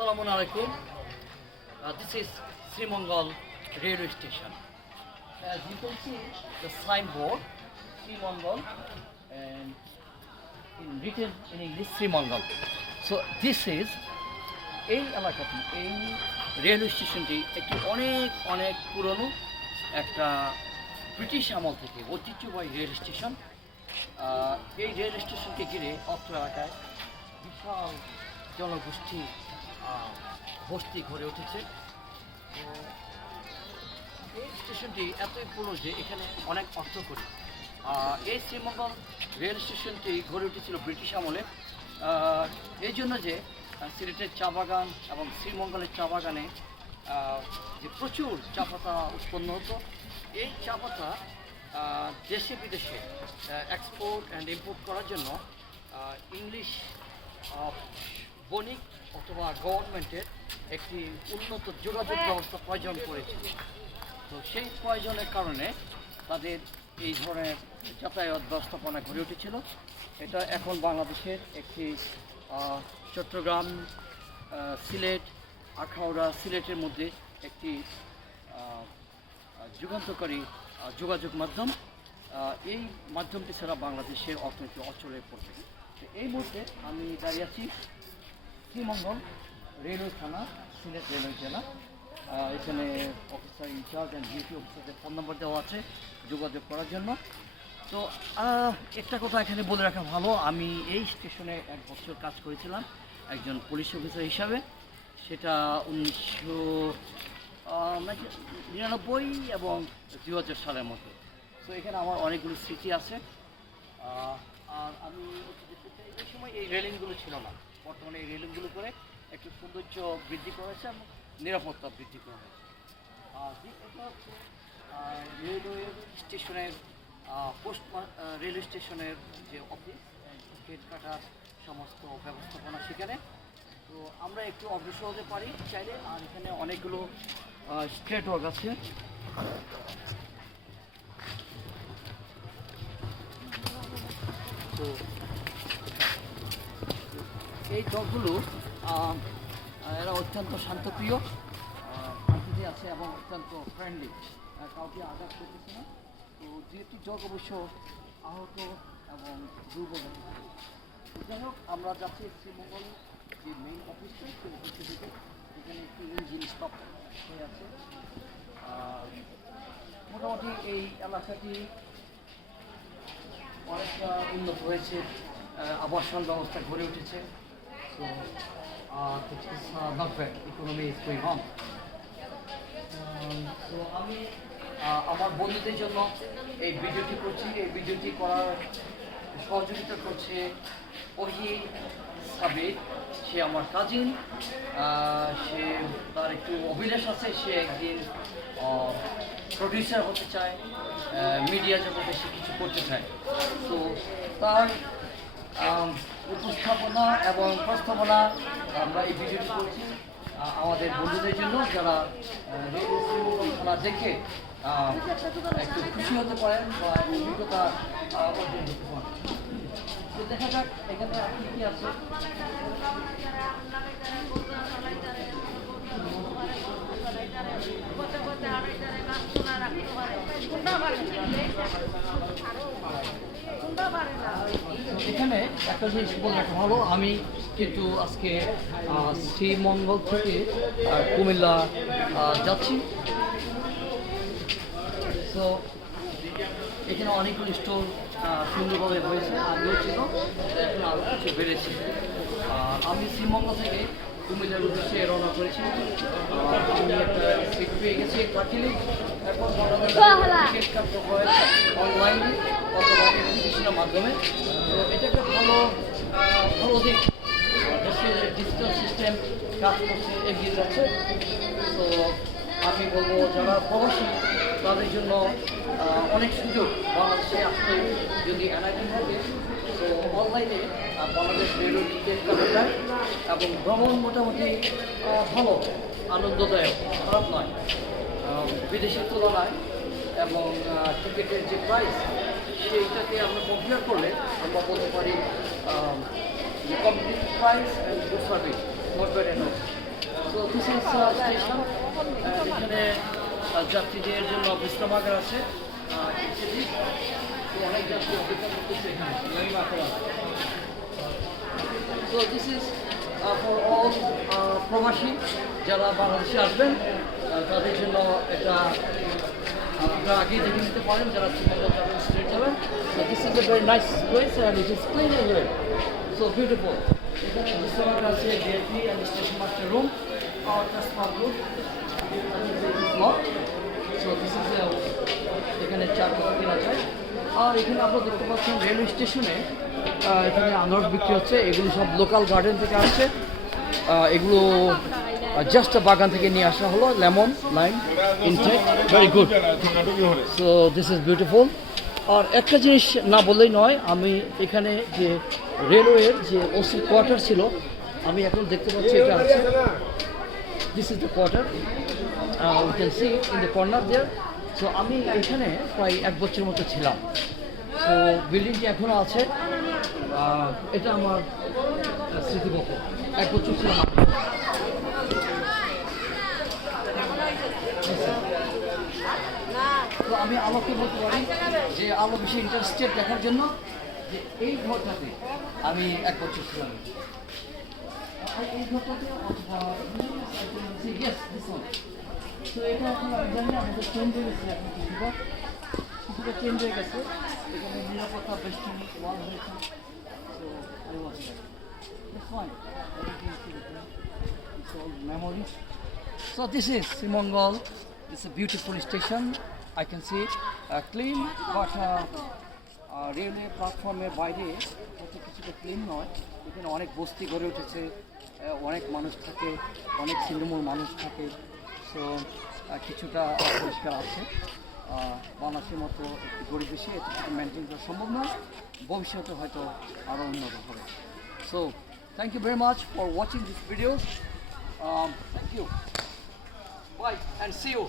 Assalamu alaikum. This is Srimangal railway station. As you can see, the signboard Srimangal and written in English Srimangal. So this is এই এলাকাটি, এই railway স্টেশনটি একটি অনেক পুরনো একটা ব্রিটিশ আমল থেকে ঐতিহ্যবাহী রেল স্টেশন। এই রেল স্টেশনকে ঘিরে অত্র এলাকায় বিশাল জনগোষ্ঠী বস্তি গড়ে উঠেছে। তো এই স্টেশনটি এতই পুরনো যে এখানে অনেক অর্থ করি। এই শ্রীমঙ্গল রেল স্টেশনটি গড়ে উঠেছিল ব্রিটিশ আমলে, এই জন্য যে সিলেটের চা বাগান এবং শ্রীমঙ্গলের চা বাগানে যে প্রচুর চা পাতা উৎপন্ন হতো, এই চা পাতা দেশে বিদেশে এক্সপোর্ট অ্যান্ড ইম্পোর্ট করার জন্য ইংলিশ বণিক অথবা গভর্নমেন্টের একটি উন্নত যোগাযোগ ব্যবস্থা প্রয়োজন করেছিল। তো সেই প্রয়োজনের কারণে তাদের এই ধরনের যাতায়াত ব্যবস্থাপনা গড়ে উঠেছিল। এটা এখন বাংলাদেশের একটি চট্টগ্রাম, সিলেট, আখাউড়া, সিলেটের মধ্যে একটি যুগান্তকারী যোগাযোগ মাধ্যম। এই মাধ্যমটি ছাড়া বাংলাদেশের অর্থনীতি অচল হয়ে পড়বে। তো এই মুহূর্তে আমি দাঁড়িয়ে আছি শ্রীমঙ্গল রেলওয়ে থানা, সিলেট রেলওয়ে জেলা। এখানে অফিসার ইনচার্জ অ্যান্ড ডিউটি অফিসারদের ফোন নম্বর দেওয়া আছে যোগাযোগ করার জন্য। তো একটা কথা এখানে বলে রাখা ভালো, আমি এই স্টেশনে 1 বছর কাজ করেছিলাম একজন পুলিশ অফিসার হিসাবে। সেটা 1999 এবং 2000 সালের মধ্যে। তো এখানে আমার অনেকগুলো স্মৃতি আছে। আর আমি এই সময় এই রেলিংগুলো ছিল না, বর্তমানে এই রেলিংগুলো করে একটু সৌন্দর্য বৃদ্ধি করা হয়েছে এবং নিরাপত্তা বৃদ্ধি করা হয়েছে। এটা হচ্ছে রেলওয়ে স্টেশনের রেলওয়ে স্টেশনের যে অফিস, টিকিট কাটার সমস্ত ব্যবস্থাপনা সেখানে। তো আমরা একটু অগ্রসর হতে পারি চাইলে। আর এখানে অনেকগুলো স্ট্রেট ওয়ার্ক আছে। তো এই দলগুলো এরা অত্যন্ত শান্তপ্রিয়, শান্তিতে আছে এবং অত্যন্ত ফ্রেন্ডলি, কাউকে আঘাত করতেছে না। তো যেহেতু জগ অবশ্য আহত এবং দুর্বল, যাই হোক আমরা যাচ্ছি শ্রীমঙ্গল যে মেইন অফিসটা সেই অফিসে থেকে। এখানে একটি ইঞ্জিন স্টপ হয়ে আছে। মোটামুটি এই এলাকাটি অনেকটা উন্নত হয়েছে, আবাসন ব্যবস্থা গড়ে উঠেছে। So it is not bad. Economy is going on. So আমি আমার বন্ধুদের জন্য এই ভিডিওটি করছি। এই ভিডিওটি করার সহযোগিতা করছে ওহি সাবির। সে আমার কাজিন। সে তার একটু অভিলাষ আছে, সে একদিন প্রডিউসার হতে চায়, মিডিয়া জগতে সে কিছু করতে চায়। তো তার উপস্থাপনা এবং প্রস্তাবনা আমরা এই ভিডিওটি করছি আমাদের বন্ধুদের জন্য, যারা খেলা দেখে একটু খুশি হতে পারেন বা অভিজ্ঞতা অর্জন করতে পারেন। তো দেখা যাক এখানে কি কি আছে। এখানে একটা জিনিস বলে রাখা ভালো, আমি কিন্তু আজকে শ্রীমঙ্গল থেকে কুমিল্লা যাচ্ছি। তো এখানে অনেকগুলো স্টোর সুন্দরভাবে হয়েছে, আগেও ছিল, এখন আরও কিছু বেড়েছে। আমি শ্রীমঙ্গল থেকে কুমিল্লার উদ্দেশ্যে রওনা করেছি। আমি একটা সিট পেয়ে গেছি কাটিলে। এখন টিকিট কাটতে হয় অনলাইনে অথবা অ্যাপ্লিকেশনের মাধ্যমে। তো এটা একটা ভালো দিক, দেশের ডিজিটাল সিস্টেম কাজ করছে, এগিয়ে যাচ্ছে। তো আমি বলবো যারা প্রবাসী তাদের জন্য অনেক সুযোগ বাংলাদেশে আসতে যদি এনআইডি থাকে। তো অনলাইনে বাংলাদেশ রেলওয়ে টিকিট কাটা যায় এবং ভ্রমণ মোটামুটি ভালো, আনন্দদায়ক, খারাপ নয় বিদেশের তুলনায়। এবং টিকিটের যে প্রাইস সেইটাকে আমরা কম্পেয়ার করলে আমরা বলতে পারি competitive price and good service, not bad enough. So this is station. এখানে যাত্রীদের জন্য বিশ্রামাগার আছে। অনেক যাত্রী অপেক্ষা করতেছে এখানে। So this is for all প্রবাসী যারা বাংলাদেশে আসবেন তাদের জন্য এটা আপনারা আগে দেখে নিতে পারেন যারা শ্রীমঙ্গল যাবেন স্ট্রেট যাবেন। So this is a very nice place and it is clean here. So beautiful. এখানে বিশ্রামাগার আছে, VIP and station master room. Our transport room. So this is এখানে চার কথা কেনা যায়। আর এখানে আপনারা দেখতে পাচ্ছেন রেলওয়ে স্টেশনে এখানে আনারস বিক্রি হচ্ছে। এগুলো সব লোকাল গার্ডেন থেকে আসছে। এগুলো জাস্ট বাগান থেকে নিয়ে আসা হলো, lemon lime intake, very good. So this is beautiful. আর একটা জিনিস না বললেই নয়, আমি এখানে যে রেলওয়ের যে ওসি কোয়ার্টার ছিল আমি এখন দেখতে পাচ্ছি এটা আছে। This is the quarter, we can see in the corner there. So আমি এখানে প্রায় 1 বছর মতো ছিলাম। সো বিল্ডিংটি এখনও আছে। এটা আমার স্মৃতিবহ, 1 বছর ছিলাম। তো আমি আলোকে বলতে পারি যে আলো বেশি ইন্টারেস্টেড দেখার জন্য যে এই ঘরটাতে আমি 1 বছর ছিলাম। এই ঘরটাতে অথবা ইয়েস দিস ওয়ান। তো এটা এখন আমি জানি না, আমাদের চেঞ্জ হয়ে গেছে, এখন কিছুটা চেঞ্জ হয়ে গেছে। এখানে নিরাপত্তা বেশি ওয়াল হয়েছে। So I was that's fine, it's all memory. So this is Srimangal. It's a beautiful station. I can see clean, but railway platformer বাইরে হয়তো কিছুটা ক্লিন নয়। এখানে অনেক বস্তি গড়ে উঠেছে, অনেক মানুষ থাকে, অনেক ছিন্নমূল মানুষ থাকে। সো কিছুটা পরিষ্কার আছে। বাংলাদেশের মতো একটি গরিব দেশে এটা কিছু মেনটেন করা সম্ভব নয়, ভবিষ্যতে হয়তো আরও উন্নত হবে। So thank you very much for watching this videos. Thank you. Bye and see you.